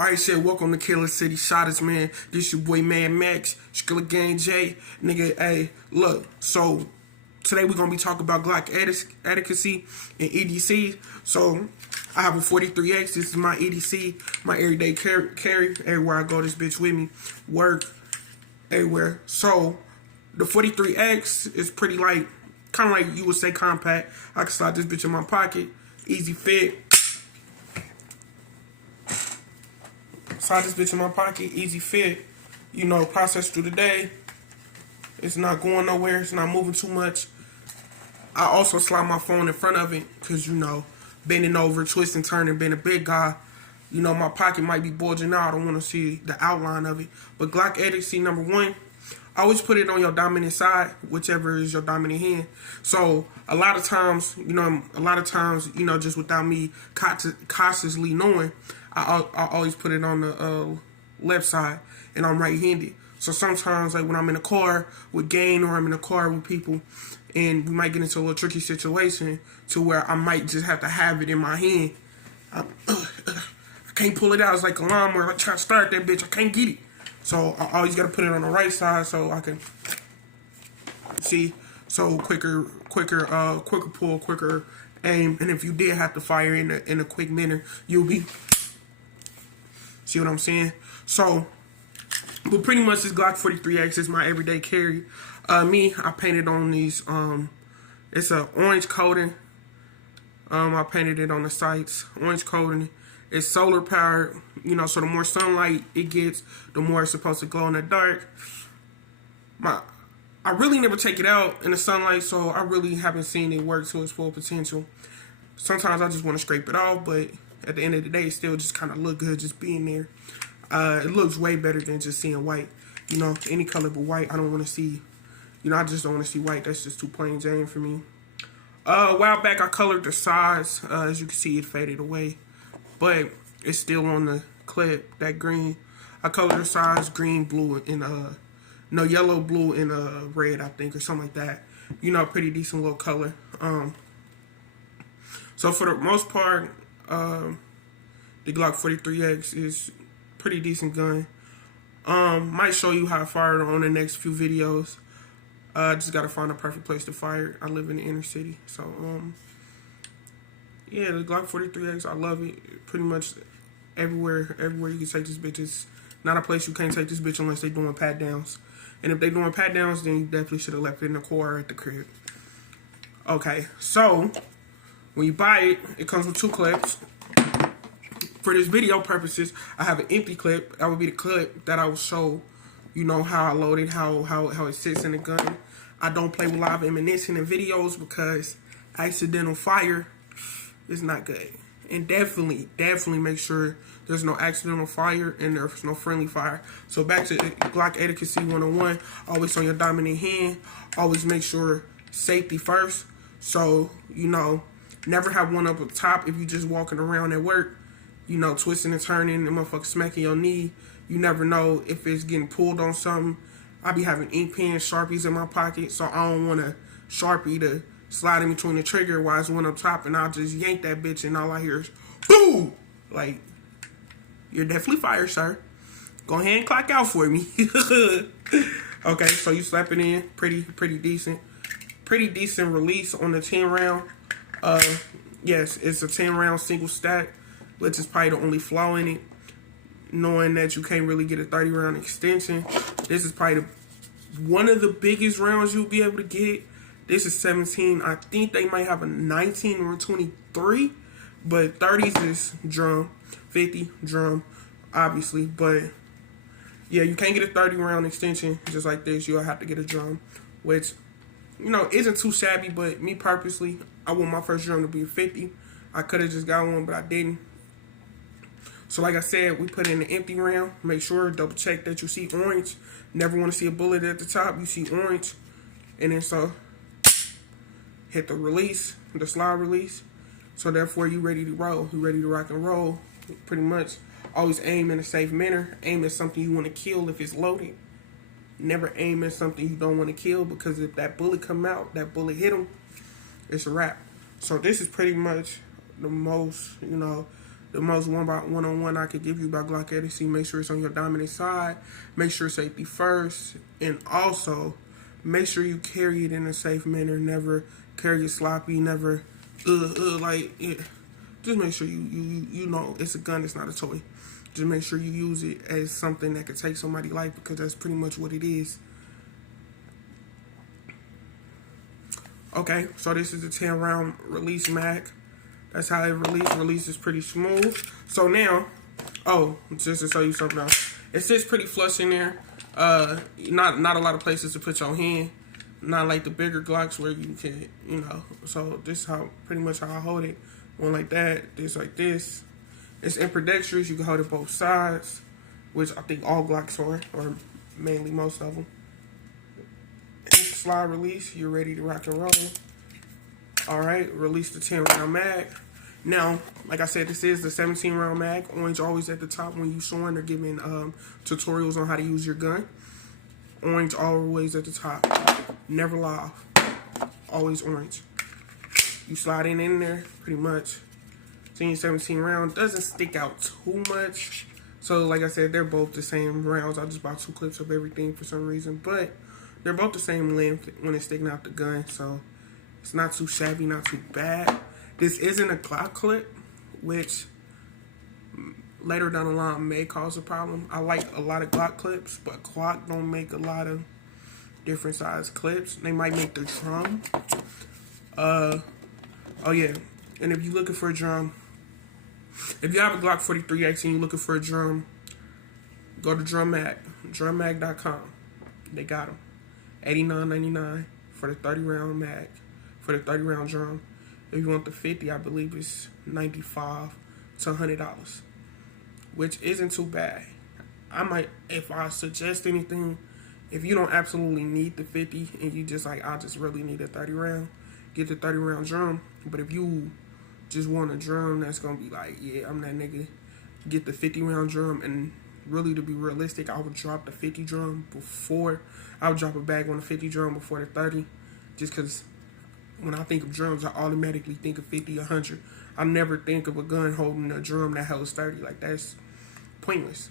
Alright, shit, welcome to Killer City Shotters, man. This your boy Mad Max, Skilla Gang J. Nigga, hey, look, so today we're gonna be talking about Glock etiquette and EDC. So I have a 43X, this is my EDC, my everyday carry. Everywhere I go, this bitch with me. Work, everywhere. So the 43X is pretty like, kinda like you would say compact. I can slide this bitch in my pocket, easy fit. Slide this bitch in my pocket, easy fit. You know, process through the day. It's not going nowhere. It's not moving too much. I also slide my phone in front of it because, you know, bending over, twisting, turning, being a big guy. You know, my pocket might be bulging out. I don't want to see the outline of it. But Glock etiquette, number one, always put it on your dominant side, whichever is your dominant hand. So a lot of times, you know, just without me consciously knowing, I always put it on the left side, and I'm right-handed. So sometimes, like when I'm in a car with gang or I'm in a car with people, and we might get into a little tricky situation to where I might just have to have it in my hand. I can't pull it out. It's like a lawnmower. I try to start that bitch. I can't get it. So I always got to put it on the right side so I can see. So quicker pull, quicker aim. And if you did have to fire in a quick manner, you'll be. See what I'm saying? So, but pretty much this Glock 43X is my everyday carry. I painted on these, it's a orange coating. I painted it on the sights, orange coating. It's solar powered, you know, so the more sunlight it gets, the more it's supposed to glow in the dark. I really never take it out in the sunlight, so I really haven't seen it work to its full potential. Sometimes I just want to scrape it off, but at the end of the day, it still just kind of look good just being there. It looks way better than just seeing white. You know, any color but white, I don't want to see. You know, I just don't want to see white. That's just too plain Jane for me. A while back, I colored the sides. As you can see, it faded away. But it's still on the clip, that green. I colored the sides green, blue, and no, yellow, blue, and red, I think, or something like that. You know, pretty decent little color. So for the most part, the Glock 43X is pretty decent gun. Might show you how I fire it on the next few videos. Just gotta find a perfect place to fire it. I live in the inner city, so yeah, the Glock 43X, I love it. Pretty much everywhere you can take this bitch. It's not a place you can't take this bitch unless they doing pat downs. And if they doing pat downs, then you definitely should have left it in the car or at the crib. Okay, so when you buy it, it comes with two clips. For this video purposes, I have an empty clip. That would be the clip that I will show, you know, how I load it, how it sits in the gun. I don't play with live ammunition in videos because accidental fire is not good. And definitely make sure there's no accidental fire and there's no friendly fire. So back to Glock etiquette 101, always on your dominant hand. Always make sure safety first. So, you know, never have one up top if you're just walking around at work. You know, twisting and turning, and motherfucker smacking your knee. You never know if it's getting pulled on something. I be having ink pens, Sharpies in my pocket, so I don't want a Sharpie to slide in between the trigger while it's one up top, and I'll just yank that bitch, and all I hear is, boom! Like, you're definitely fired, sir. Go ahead and clock out for me. Okay, so you slap it in, pretty decent. Pretty decent release on the 10 round. Yes, it's a 10 round single stack, which is probably the only flaw in it. Knowing that you can't really get a 30 round extension. This is probably one of the biggest rounds you'll be able to get. This is 17. I think they might have a 19 or a 23. But 30s is drum. 50 drum, obviously. But yeah, you can't get a 30 round extension just like this. You'll have to get a drum, which, you know, isn't too shabby. But me purposely, I want my first drum to be a 50. I could have just got one, but I didn't. So like I said, we put in the empty round. Make sure, double check that you see orange. Never want to see a bullet at the top. You see orange. And then so, hit the release, the slide release. So therefore, you ready to roll. You ready to rock and roll. Pretty much, always aim in a safe manner. Aim at something you want to kill if it's loaded. Never aim at something you don't want to kill, because if that bullet come out, that bullet hit him, it's a wrap. So this is pretty much the most, you know, the most one-on-one I could give you about Glock etiquette. Make sure it's on your dominant side. Make sure safety first. And also, make sure you carry it in a safe manner. Never carry it sloppy. Never, like, yeah. Just make sure you know it's a gun. It's not a toy. Just make sure you use it as something that could take somebody's life, because that's pretty much what it is. Okay, so this is the 10-round release mag. That's how it releases. Release is pretty smooth. So now, just to show you something else. It sits pretty flush in there. Not a lot of places to put your hand. Not like the bigger Glocks where you can, So this is pretty much how I hold it. One like that, this like this. It's ambidextrous. You can hold it both sides, which I think all Glocks are, or mainly most of them. Slide release, you're ready to rock and roll. Alright, release the 10-round mag. Now, like I said, this is the 17-round mag. Orange always at the top when you showing or giving tutorials on how to use your gun. Orange always at the top. Never lie. Always orange. You slide in there, pretty much. 17 round doesn't stick out too much. So, like I said, they're both the same rounds. I just bought 2 clips of everything for some reason. But they're both the same length when it's sticking out the gun. So, it's not too shabby, not too bad. This isn't a Glock clip, which later down the line may cause a problem. I like a lot of Glock clips, but Glock don't make a lot of different size clips. They might make the drum. Oh yeah, and if you're looking for a drum, if you have a Glock 43X and you're looking for a drum, go to drummag.com. They got them. $89.99 for the 30-round mag, for the 30-round drum. If you want the 50, I believe it's $95 to $100, which isn't too bad. I might, if I suggest anything, if you don't absolutely need the 50 and you just like, I just really need a 30-round, get the 30-round drum. But if you just want a drum that's going to be like, yeah, I'm that nigga, get the 50-round drum. And really, to be realistic, I would drop the 50 drum before, I would drop a bag on the 50 drum before the 30, just because when I think of drums, I automatically think of 50, 100. I never think of a gun holding a drum that holds 30. Like, that's pointless.